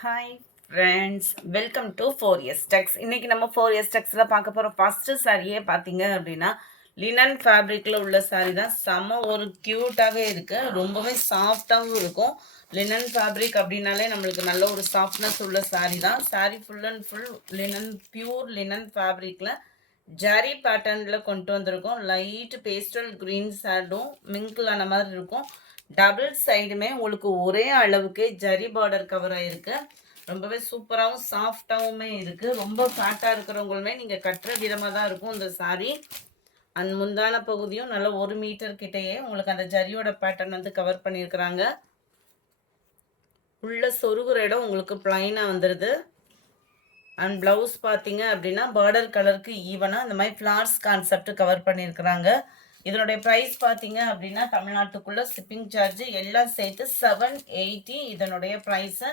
Hi friends, welcome to 4S டெக்ஸ். இன்றைக்கி நம்ம 4S டெக்ஸில் பார்க்க போகிற ஃபஸ்ட்டு சாரியே பார்த்தீங்க அப்படின்னா லினன் ஃபேப்ரிக்கில் உள்ள சாரீ தான். செம்ம ஒரு க்யூட்டாகவே இருக்குது, ரொம்பவே சாஃப்டாகவும் இருக்கும். லினன் ஃபேப்ரிக் அப்படின்னாலே நம்மளுக்கு நல்ல ஒரு சாஃப்ட்னஸ் உள்ள சாரீ தான். Sari full and full linen, pure linen ஃபேப்ரிக்கில் ஜரி பேட்டர்னில் கொண்டு வந்திருக்கோம். லைட் பேஸ்டல் க்ரீன் ஷேடும் மிங்கிளான மாதிரி இருக்கும். டபுள் சைடுமே உங்களுக்கு ஒரே அளவுக்கு ஜரி பார்டர் கவர் ஆகிருக்கு. ரொம்பவே சூப்பராகவும் சாஃப்டாகவுமே இருக்குது. ரொம்ப ஃபேட்டாக இருக்கிறவங்களுமே நீங்கள் கட்டுற விதமாக தான் இருக்கும் இந்த சாரீ. அண்ட் முந்தான பகுதியும் நல்லா 1 மீட்டர் கிட்டேயே உங்களுக்கு அந்த ஜரியோட பேட்டர்ன் வந்து கவர் பண்ணியிருக்கிறாங்க. உள்ள சொருகுற இடம் உங்களுக்கு பிளைனாக வந்துடுது. அண்ட் ப்ளவுஸ் பார்த்தீங்க அப்படின்னா பார்டர் கலருக்கு ஈவனாக இந்த மாதிரி ஃப்ளார்ஸ் கான்செப்ட் கவர் பண்ணியிருக்கிறாங்க. இதனுடைய ப்ரைஸ் பார்த்தீங்க அப்படின்னா தமிழ்நாட்டுக்குள்ளே ஷிப்பிங் சார்ஜ் எல்லாம் சேர்த்து 780. இதனுடைய ப்ரைஸு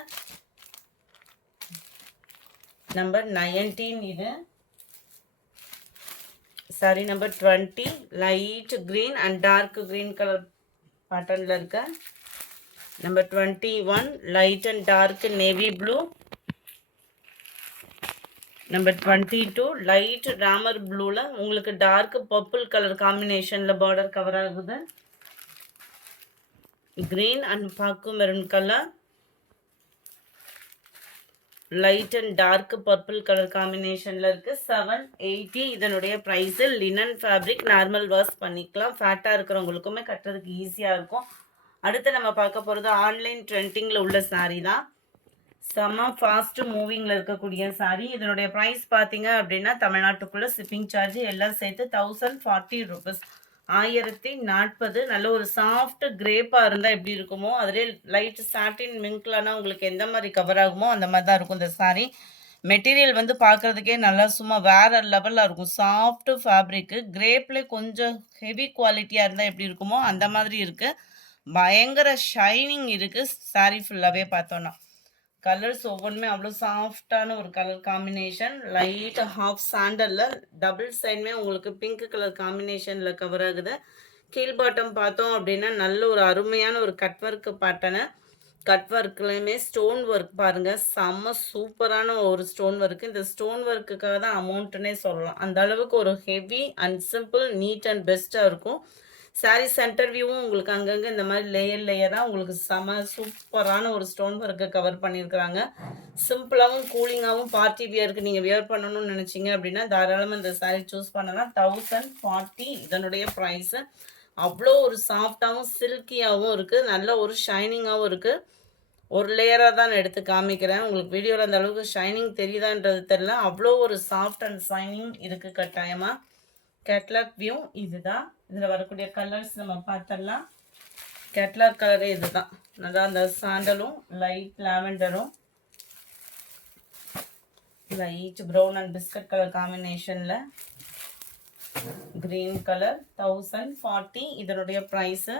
நம்பர் 19. இது sari number 20. Light green and dark green colour பேட்டர்னில் இருக்க number 21. Light and dark navy blue. Number 22. Light Ramar ப்ளூவில் உங்களுக்கு டார்க் பர்பிள் கலர் காம்பினேஷனில் பார்டர் கவர் ஆகுது. கிரீன் அண்ட் பாக்கு maroon colour, light and dark purple colour காம்பினேஷனில் இருக்குது. 780. இதனுடைய price. Linen fabric, normal wash பண்ணிக்கலாம். ஃபேட்டாக இருக்கிறவங்களுக்குமே கட்டுறதுக்கு ஈஸியாக இருக்கும். அடுத்து நம்ம பார்க்க போகிறது ஆன்லைன் ட்ரெண்டிங்கில் உள்ள சாரீ தான். செம்ம ஃபாஸ்ட் மூவிங்கில் இருக்கக்கூடிய சாரீ. இதனுடைய ப்ரைஸ் பார்த்தீங்க அப்படின்னா தமிழ்நாட்டுக்குள்ளே ஷிப்பிங் சார்ஜ் எல்லாம் சேர்த்து 1040 rupees, 1040. நல்ல ஒரு சாஃப்ட் கிரேப்பாக இருந்தால் எப்படி இருக்குமோ அதிலே லைட் சாட்டின் மிங்க்லானா உங்களுக்கு எந்த மாதிரி கவர் ஆகுமோ அந்த மாதிரி தான் இருக்கும் இந்த சாரீ. மெட்டீரியல் வந்து பார்க்குறதுக்கே நல்லா சும்மா வேறு லெவலில் இருக்கும். சாஃப்ட் ஃபேப்ரிக்கு, கிரேப்லேயே கொஞ்சம் ஹெவி குவாலிட்டியாக இருந்தால் எப்படி இருக்குமோ அந்த மாதிரி இருக்குது. பயங்கர ஷைனிங் இருக்குது சாரீ ஃபுல்லாகவே பார்த்தோன்னா. கலர்ஸ் ஒவ்வொன்றுமே அவ்வளோ சாஃப்டான ஒரு கலர் காம்பினேஷன். லைட் ஹாஃப் சாண்டலில் டபுள் சைடுமே உங்களுக்கு பிங்க் கலர் காம்பினேஷனில் கவர் ஆகுது. கீழ் பாட்டம் பார்த்தோம் அப்படின்னா நல்ல ஒரு அருமையான ஒரு கட் ஒர்க் பேட்டர்னு. கட் ஒர்க்லையுமே ஸ்டோன் ஒர்க் பாருங்கள், செம்ம சூப்பரான ஒரு ஸ்டோன் ஒர்க்கு. இந்த ஸ்டோன் ஒர்க்குக்காக தான் அமௌண்ட்டுன்னே சொல்லலாம். அந்த அளவுக்கு ஒரு heavy and simple, neat and பெஸ்ட்டாக இருக்கும். சாரீ சென்டர் வியூவும் உங்களுக்கு அங்கங்கே இந்த மாதிரி லேயராக உங்களுக்கு செம சூப்பரான ஒரு ஸ்டோன் ஒர்க்கை கவர் பண்ணியிருக்கிறாங்க. சிம்பிளாகவும் கூலிங்காகவும் பார்ட்டி வியருக்கு நீங்கள் வியர் பண்ணணும்னு நினச்சிங்க அப்படின்னா தாராளமாக இந்த சாரீ சூஸ் பண்ணலாம். 1040 இதனுடைய ப்ரைஸு. அவ்வளோ ஒரு சாஃப்டாகவும் சில்கியாகவும் இருக்குது, நல்ல ஒரு ஷைனிங்காகவும் இருக்குது. ஒரு லேயராக தான் நான் எடுத்து காமிக்கிறேன். உங்களுக்கு வீடியோவில் அந்த அளவுக்கு ஷைனிங் தெரியுதான்றது தெரியல. அவ்வளோ ஒரு சாஃப்ட் அண்ட் ஷைனிங் இருக்குது கட்டாயமாக. கேட்லாக் வியூ இதுதான். இதில் வரக்கூடிய கலர்ஸ் நம்ம பார்த்துடலாம். கேட்லாக் கலரே இதுதான். அதான் அந்த சாண்டலும் லைட் லாவெண்டரும் light brown and biscuit colour காம்பினேஷனில் க்ரீன் கலர். 1040 இதனுடைய ப்ரைஸு.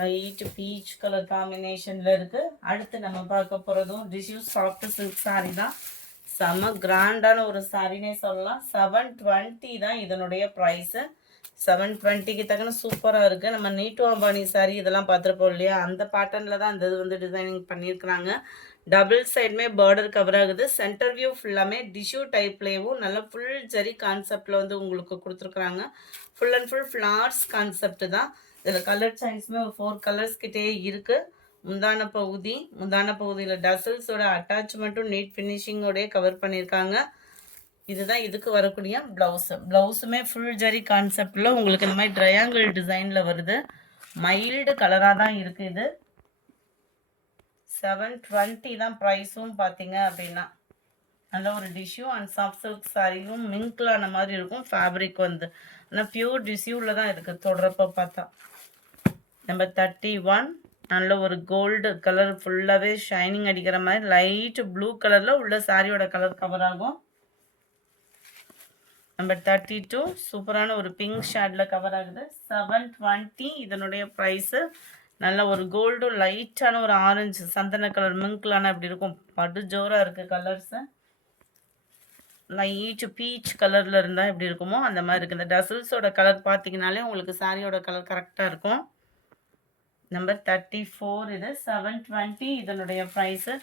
லைட் பீச் கலர் காம்பினேஷனில் இருக்குது. அடுத்து நம்ம பார்க்க போகிறதும் டிஷ்யூ சாஃப்ட் சில்க் சாரீ தான். செம்ம கிராண்டான ஒரு சாரினே சொல்லலாம். 720 தான் இதனுடைய ப்ரைஸு. 720க்கு தக்கன சூப்பராக இருக்குது. நம்ம நீட்டு அம்பானி சாரி இதெல்லாம் பார்த்துருப்போம் இல்லையா, அந்த பேட்டர்னில் தான் அந்த இது வந்து டிசைனிங் பண்ணியிருக்கிறாங்க. டபுள் சைடுமே பார்டர் கவர் ஆகுது. சென்டர் வியூ ஃபுல்லாமே டிஷ்யூ டைப்லேயும் நல்ல ஃபுல் ஜரி கான்செப்டில் வந்து உங்களுக்கு கொடுத்துருக்குறாங்க. Full and full flowers concept தான். இதில் கலர் சாய்ஸுமே ஒரு 4 கலர்ஸ் கிட்டே இருக்குது. முந்தான பகுதியில் டசல்ஸோட அட்டாச்மெண்ட்டும் நீட் ஃபினிஷிங்கோடய கவர் பண்ணியிருக்காங்க. இதுதான் இதுக்கு வரக்கூடிய ப்ளவுஸுமே ஃபுல் ஜரி கான்செப்டில் உங்களுக்கு இந்த மாதிரி ட்ரையாங்கிள் டிசைனில் வருது. மைல்டு கலராக தான் இருக்குது. இது 720 தான் ப்ரைஸும் பார்த்தீங்க அப்படின்னா. நல்ல ஒரு டிஷ்யூ அண்ட் சாஃப்ட் சில்க் சாரியும் மிங்க்லான மாதிரி இருக்கும் ஃபேப்ரிக் வந்து. ஆனால் பியூர் டிஷ்யூவில் தான் இருக்குது தொடரப்போ பார்த்தா. நம்பர் 31. நல்ல ஒரு கோல்டு கலர் ஃபுல்லாகவே ஷைனிங் அடிக்கிற மாதிரி லைட் ப்ளூ கலரில் உள்ள சாரியோட கலர் கவர் ஆகும். நம்பர் 32. சூப்பரான ஒரு பிங்க் ஷேடில் கவர் ஆகுது. 720 இதனுடைய ப்ரைஸு. நல்ல ஒரு கோல்டு லைட்டான ஒரு ஆரஞ்சு சந்தன கலர் மிங்க்லான அப்படி இருக்கும். படு ஜோராக இருக்குது கலர்ஸு. லைட் பீச் கலரில் இருந்தால் எப்படி இருக்குமோ அந்த மாதிரி இருக்குது. இந்த டசல்ஸோட கலர் பார்த்தீங்கனாலே உங்களுக்கு சாரியோட கலர் கரெக்டாக இருக்கும். நம்பர் 34 இது 720 இதனுடைய ப்ரைஸு.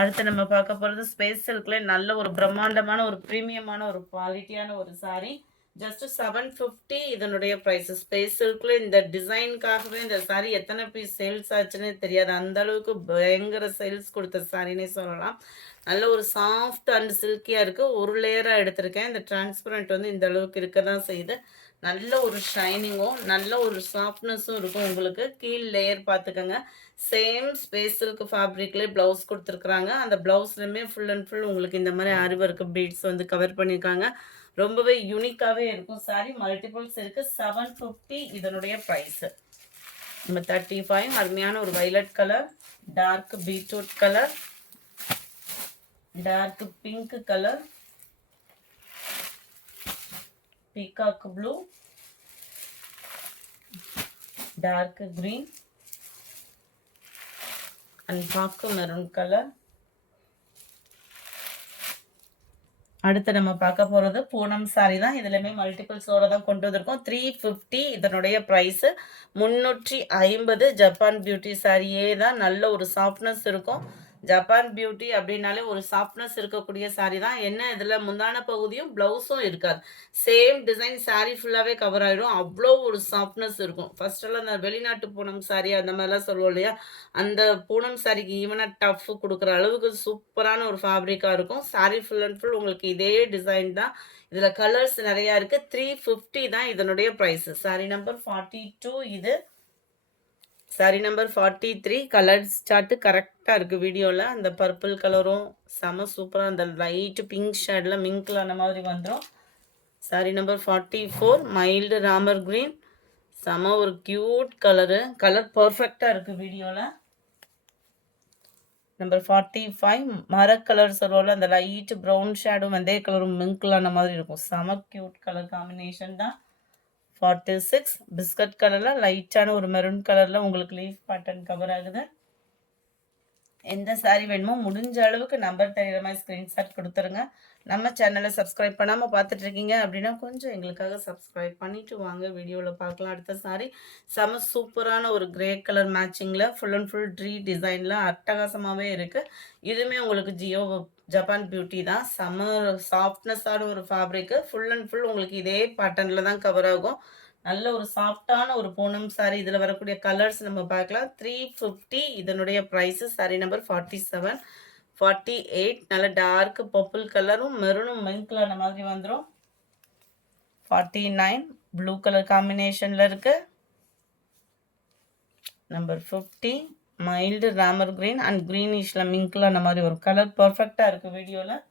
அடுத்து நம்ம பார்க்க போகிறது ஸ்பேஸ் சில்க்ல நல்ல ஒரு பிரம்மாண்டமான ஒரு ப்ரீமியமான ஒரு குவாலிட்டியான ஒரு சாரீ. ஜஸ்ட் 750 இதனுடைய ப்ரைஸு. ஸ்பேஸ் சில்க்ல இந்த டிசைனுக்காகவே இந்த சாரீ எத்தனை பீஸ் சேல்ஸ் ஆச்சுன்னு தெரியாது, அந்த அளவுக்கு பயங்கர சேல்ஸ் கொடுத்த சாரின்னே சொல்லலாம். நல்ல ஒரு சாஃப்ட் அண்ட் சில்கியாக இருக்குது. ஒரு லேயராக எடுத்திருக்கேன். இந்த டிரான்ஸ்பரண்ட் வந்து இந்த அளவுக்கு இருக்க தான் செய்யுது. நல்ல ஒரு ஷைனிங்கும் நல்ல ஒரு சாஃப்ட்னஸும் இருக்கும். உங்களுக்கு கீழ் லேயர் பார்த்துக்கோங்க. சேம் ஸ்பேஸ் சில்க் ஃபேப்ரிக்லேயே ப்ளவுஸ் கொடுத்துருக்குறாங்க. அந்த ப்ளவுஸ்லையுமே ஃபுல் அண்ட் ஃபுல் உங்களுக்கு இந்த மாதிரி ஆரி ஒர்க் பீட்ஸ் வந்து கவர் பண்ணியிருக்காங்க. ரொம்பவே யூனிக்காகவே இருக்கும் சாரி. மல்டிபிள்ஸ் இருக்குது. 750 இதனுடைய ப்ரைஸு. நம்ம 35 அருமையான ஒரு violet colour, dark beetroot colour, dark pink colour, peacock blue, dark green and பாக்கு மெரூன் கலர். அடுத்து நம்ம பார்க்க போகிறது பூனம் சாரி தான். இதுலையுமே மல்டிபிள்ஸோட தான் கொண்டு வந்திருக்கோம். 350 இதனுடைய ப்ரைஸு. 350 ஜப்பான் பியூட்டி சாரியே தான். நல்ல ஒரு சாஃப்ட்னஸ் இருக்கும். ஜப்பான் பியூட்டி அப்படின்னாலே ஒரு சாஃப்ட்னஸ் இருக்கக்கூடிய சாரீ தான். என்ன இதில் முந்தான பகுதியும் ப்ளவுஸும் இருக்காது. சேம் டிசைன் சாரீ ஃபுல்லாகவே கவர் ஆகிடும். அவ்வளோ ஒரு சாஃப்ட்னஸ் இருக்கும். ஃபஸ்ட்டெல்லாம் அந்த வெளிநாட்டு பூனம் சாரீ அந்த மாதிரிலாம் சொல்லுவோம் இல்லையா, அந்த பூனம் சாரிக்கு ஈவனாக டஃப் கொடுக்குற அளவுக்கு சூப்பரான ஒரு ஃபேப்ரிக்காக இருக்கும். சாரீ ஃபுல் அண்ட் ஃபுல் உங்களுக்கு இதே டிசைன் தான். இதில் கலர்ஸ் நிறையா இருக்குது. 350 தான் இதனுடைய ப்ரைஸு. சாரீ நம்பர் 42 இது. சாரி நம்பர் 43. கலர் சார்ட்டு கரெக்டாக இருக்குது வீடியோவில். அந்த பர்பிள் கலரும் செம சூப்பராக அந்த லைட்டு பிங்க் ஷேடில் மிங்கில் அந்த மாதிரி வந்துடும். Sorry number 44 mild Ramar green. செம ஒரு க்யூட் கலரு. கலர் பர்ஃபெக்டாக இருக்குது வீடியோவில். நம்பர் 45 மர கலர் சொல்லுவோம்ல, அந்த லைட்டு ப்ரௌன் ஷேடும் வெந்தய கலரும் மிங்கில் அந்த மாதிரி இருக்கும். செம க்யூட் கலர் காம்பினேஷன் தான். 46 பிஸ்கட் கலரில் லைட்டான ஒரு மெரூன் கலரில் உங்களுக்கு லீஃப் பேட்டர்ன் கவர் ஆகுது. எந்த சாரீ வேணுமோ முடிஞ்ச அளவுக்கு நம்பர் தெரிகிற மாதிரி ஸ்க்ரீன்ஷாட் கொடுத்துருங்க. நம்ம சேனலை சப்ஸ்கிரைப் பண்ணாமல் பார்த்துட்ருக்கீங்க அப்படின்னா கொஞ்சம் எங்களுக்காக சப்ஸ்கிரைப் பண்ணிவிட்டு வாங்க, வீடியோவில் பார்க்கலாம். அடுத்த சாரீ செம சூப்பரான ஒரு கிரே கலர் மேட்சிங்கில் ஃபுல் அண்ட் ஃபுல் ட்ரீ டிசைனில் அட்டகாசமாகவே இருக்குது. இதுவுமே உங்களுக்கு ஜப்பான் பியூட்டி தான். செம சாஃப்ட்னஸான ஒரு ஃபேப்ரிக்கு. ஃபுல் அண்ட் ஃபுல் உங்களுக்கு இதே பேட்டர்னில் தான் கவர் ஆகும். நல்ல ஒரு சாஃப்டான ஒரு பூனம் சாரி. இதில் வரக்கூடிய கலர்ஸ் நம்ம பார்க்கலாம். 350 இதனுடைய ப்ரைஸு. சாரி நம்பர் 47 48 நல்ல டார்க் பர்பிள் கலரும் மெரூனும் மிங்க்ல அந்த மாதிரி வந்துடும். 49 ப்ளூ கலர் காம்பினேஷனில் இருக்குது. நம்பர் 50 மைல்டு ராமர் கிரீன் அண்ட் க்ரீனிஷில் மிங்க்ல அந்த மாதிரி ஒரு கலர் பர்ஃபெக்டாக இருக்குது வீடியோவில்.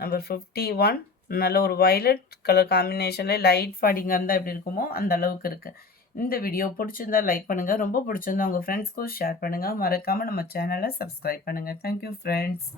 நம்பர் 51 நல்ல ஒரு வயலட் கலர் காம்பினேஷனில் லைட் ஃபேடிங்காக இருந்தால் எப்படி இருக்குமோ அந்த அளவுக்கு இருக்குது. இந்த வீடியோ பிடிச்சிருந்தா லைக் பண்ணுங்கள். ரொம்ப பிடிச்சிருந்தா உங்கள் ஃப்ரெண்ட்ஸ்க்கும் ஷேர் பண்ணுங்கள். மறக்காமல் நம்ம சேனலை சப்ஸ்கிரைப் பண்ணுங்கள். Thank you friends.